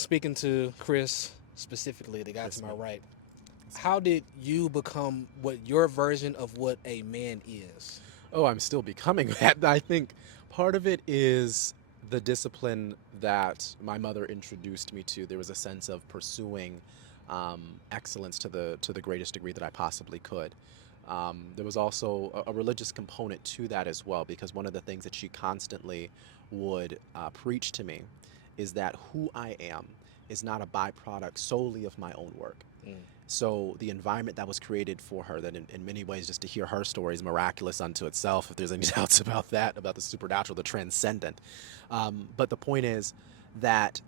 Speaking to Chris specifically, the guy to Chris my Miller. right, how did you become what your version of what a man is? Oh, I'm still becoming that. I think part of it is the discipline that my mother introduced me to. There was a sense of pursuing excellence to the greatest degree that I possibly could. There was also a religious component to that as well, because one of the things that she constantly would preach to me is that who I am is not a byproduct solely of my own work. Mm. So the environment that was created for her, that in many ways, just to hear her story is miraculous unto itself. If there's any doubts about that, about the supernatural, the transcendent. But the point is that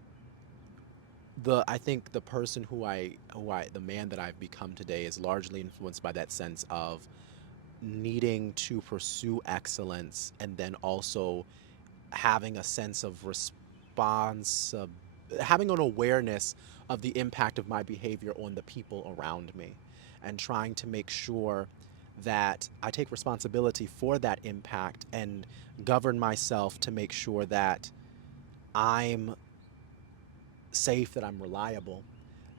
I think the person the man that I've become today is largely influenced by that sense of needing to pursue excellence, and then also having a sense of response, having an awareness of the impact of my behavior on the people around me, and trying to make sure that I take responsibility for that impact and govern myself to make sure that I'm safe, that I'm reliable,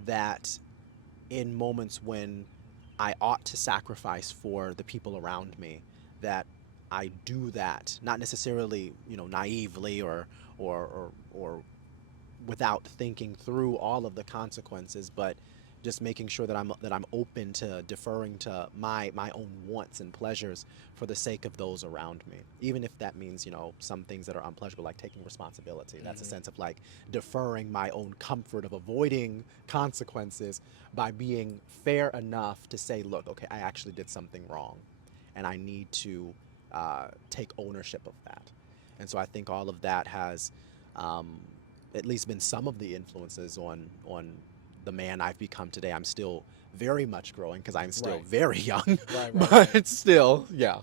that in moments when I ought to sacrifice for the people around me, that I do that, not necessarily, naively or without thinking through all of the consequences, but just making sure that I'm open to deferring to my own wants and pleasures for the sake of those around me, even if that means some things that are unpleasurable, like taking responsibility. That's a Mm-hmm. sense of like deferring my own comfort of avoiding consequences by being fair enough to say, look, okay, I actually did something wrong, and I need to take ownership of that. And so I think all of that has um, at least been some of the influences on the man I've become today. I'm still very much growing because I'm still Right, very young, right, right, right. but still, yeah.